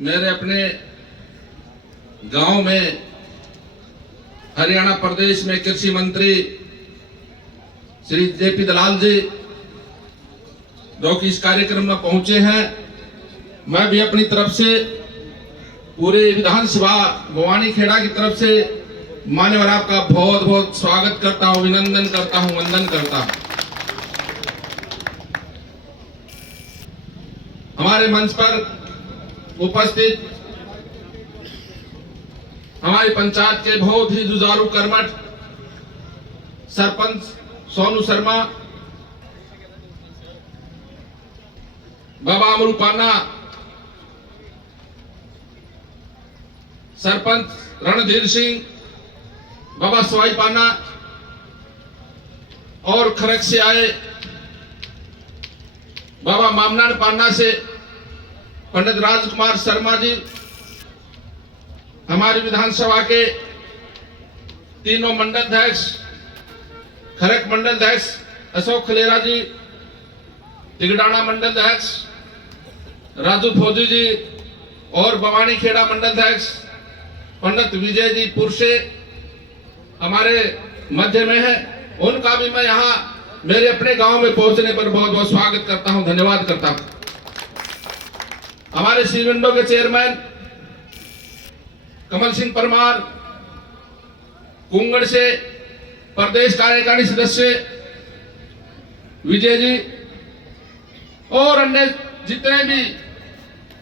मेरे अपने गांव में हरियाणा प्रदेश में कृषि मंत्री श्री जेपी दलाल जी जो कि इस कार्यक्रम में पहुंचे हैं, मैं भी अपनी तरफ से पूरे विधानसभा भवानी खेड़ा की तरफ से मान्यवर आपका बहुत बहुत स्वागत करता हूं, अभिनंदन करता हूं, वंदन करता हूं। हमारे मंच पर उपस्थित हमारी पंचायत के बहुत ही जुझारू कर्मठ सरपंच सोनू शर्मा, बाबा अमरू पाना, सरपंच रणधीर सिंह, बाबा सवाई पाना और खरक से आए बाबा मामनाड पाना से पंडित राजकुमार शर्मा जी, हमारी विधानसभा के तीनों मंडल अध्यक्ष, खरक मंडल अध्यक्ष अशोक खलेरा जी, तिगडाना मंडल अध्यक्ष राजू फौजी जी और भवानी खेड़ा मंडल अध्यक्ष पंडित विजय जी पुरशे हमारे मध्य में है। उनका भी मैं यहाँ मेरे अपने गांव में पहुंचने पर बहुत बहुत स्वागत करता हूं, धन्यवाद करता हूं। हमारे सी विंडो के चेयरमैन कमल सिंह परमार, कुंगड़ से प्रदेश कार्यकारिणी सदस्य विजय जी और अन्य जितने भी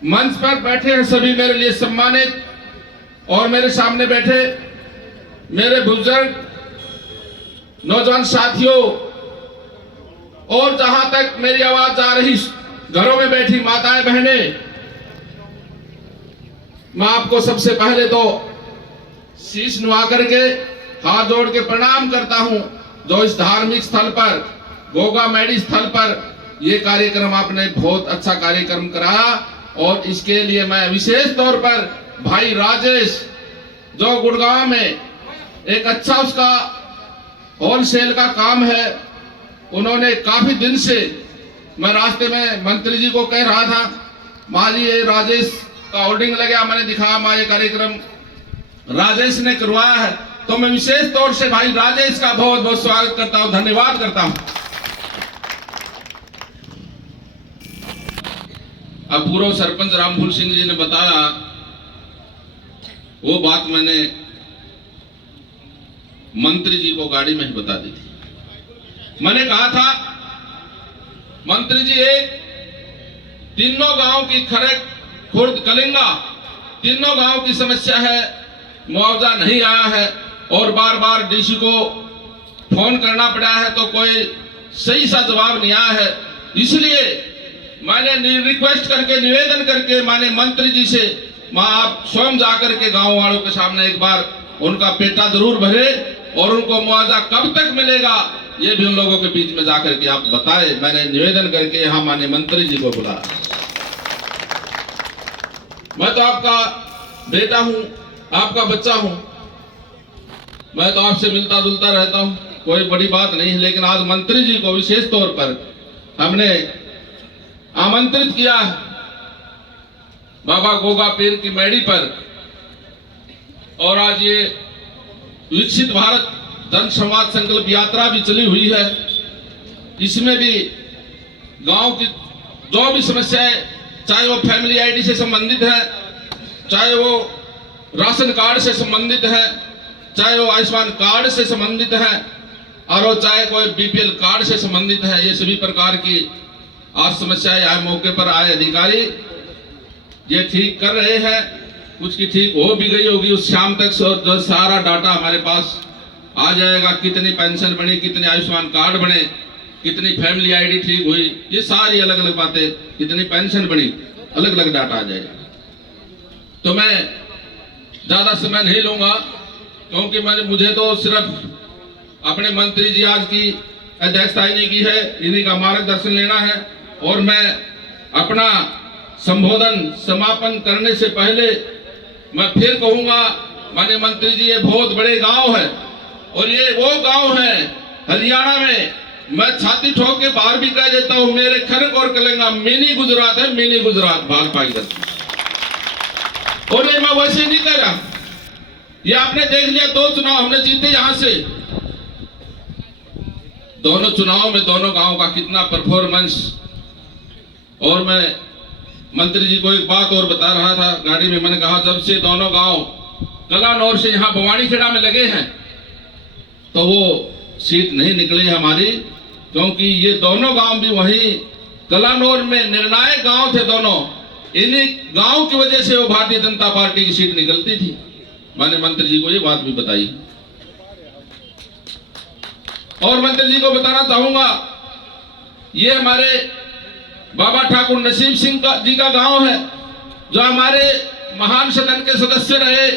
मंच पर बैठे हैं सभी मेरे लिए सम्मानित, और मेरे सामने बैठे मेरे बुजुर्ग नौजवान साथियों, और जहां तक मेरी आवाज जा रही घरों में बैठी माताएं बहनें, मैं आपको सबसे पहले तो शीश नुआ करके हाथ जोड़ के प्रणाम करता हूं जो इस धार्मिक स्थल पर, गोगा मैडी स्थल पर यह कार्यक्रम आपने बहुत अच्छा कार्यक्रम कराया, और इसके लिए मैं विशेष तौर पर भाई राजेश जो गुड़गांव में एक अच्छा उसका होलसेल का काम है, उन्होंने काफी दिन से, मैं रास्ते में मंत्री जी को कह रहा था माँ जी ये राजेश का होर्डिंग लगा, मैंने दिखाया माँ ये कार्यक्रम राजेश ने करवाया है, तो मैं विशेष तौर से भाई राजेश का बहुत बहुत स्वागत करता हूं, धन्यवाद करता हूं। अब पूर्व सरपंच रामफूल सिंह जी ने बताया वो बात मैंने मंत्री जी को गाड़ी में ही बता दी थी। मैंने कहा था मंत्री जी एक तीनों गांव की खरक खुर्द कलिंगा तीनों गांव की समस्या है, मुआवजा नहीं आया है और बार बार डीसी को फोन करना पड़ा है तो कोई सही सा जवाब नहीं आया है, इसलिए मैंने रिक्वेस्ट करके निवेदन करके मैंने मंत्री जी से मां आप स्वयं जाकर के गांव वालों के सामने एक बार उनका पेटा जरूर भरे और उनको मुआवजा कब तक मिलेगा ये भी उन लोगों के बीच में जाकर के आप बताएं। मैंने निवेदन करके यहाँ माननीय मंत्री जी को बुलाया। मैं तो आपका बेटा हूं, आपका बच्चा हूं, मैं तो आपसे मिलता जुलता रहता हूं, कोई बड़ी बात नहीं है, लेकिन आज मंत्री जी को विशेष तौर पर हमने आमंत्रित किया बाबा गोगा पीर की मैडी पर, और आज ये विकसित भारत जन संवाद संकल्प यात्रा भी चली हुई है। इसमें भी गांव की जो भी समस्याएं, चाहे वो फैमिली आईडी से संबंधित है, चाहे वो राशन कार्ड से संबंधित है, चाहे वो आयुष्मान कार्ड से संबंधित है, और चाहे कोई बीपीएल कार्ड से संबंधित है, ये सभी प्रकार की आज समस्याएं आए मौके पर आए अधिकारी ये ठीक कर रहे हैं। कुछ की ठीक हो भी गई होगी, उस शाम तक जो सारा डाटा हमारे पास आ जाएगा, कितनी पेंशन बनी, कितने आयुष्मान कार्ड बने, कितनी फैमिली आईडी ठीक हुई, ये सारी अलग अलग बातें, कितनी पेंशन बनी, अलग अलग डाटा आ जाएगा। तो मैं ज्यादा समय नहीं लूंगा क्योंकि मुझे तो सिर्फ अपने मंत्री जी आज की अध्यक्षता इन्हीं की है, इन्हीं का मार्गदर्शन लेना है, और मैं अपना संबोधन समापन करने से पहले मैं फिर कहूंगा माननीय मंत्री जी ये बहुत बड़े गांव है और ये वो गांव है हरियाणा में, मैं छाती ठोक के बाहर भी कह देता हूं मेरे खरक और कलिंगा मिनी गुजरात है, मिनी गुजरात भाजपा की तरफ। और ये मैं वैसे नहीं कह रहा, ये आपने देख लिया 2 चुनाव हमने जीते यहां से, दोनों चुनाव में दोनों गांव का कितना परफॉर्मेंस। और मैं मंत्री जी को एक बात और बता रहा था गाड़ी में, मैंने कहा जब से दोनों गांव कलानौर से यहाँ बवानीखेड़ा में लगे हैं तो वो सीट नहीं निकली हमारी, क्योंकि ये दोनों गांव भी वहीं कलानौर में निर्णायक गांव थे दोनों, इन्हीं गांव की वजह से वो भारतीय जनता पार्टी की सीट निकलती थी। मैंने मंत्री जी को ये बात भी बताई। और मंत्री जी को बताना चाहूंगा, ये हमारे बाबा ठाकुर नसीब सिंह जी का गांव है, जो हमारे महान सदन के सदस्य रहे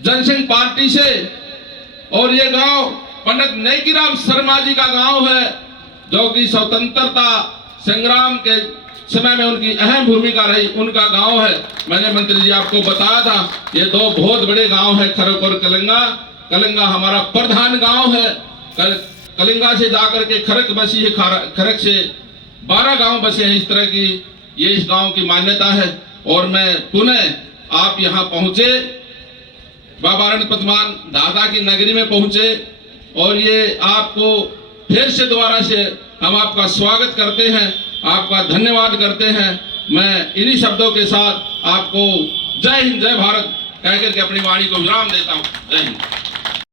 जनसंघ पार्टी से। और ये गांव पंडित नेकीराम शर्मा जी का गांव है, जो कि स्वतंत्रता संग्राम के समय में उनकी अहम भूमिका रही, उनका गांव है। मैंने मंत्री जी आपको बताया था, ये 2 बहुत बड़े गांव है, खरक और कलिंगा। कलिंगा हमारा प्रधान गांव है, कलिंगा से जाकर के खरक बसी है, खरक से 12 गांव बसे हैं। इस तरह की ये इस गांव की मान्यता है। और मैं पुनः आप यहाँ पहुंचे, बाबा रण पतमान दादा की नगरी में पहुंचे, और ये आपको फिर से दोबारा से हम आपका स्वागत करते हैं, आपका धन्यवाद करते हैं। मैं इन्हीं शब्दों के साथ आपको जय हिंद जय भारत कहकर के अपनी वाणी को विराम देता हूँ। जय हिंद।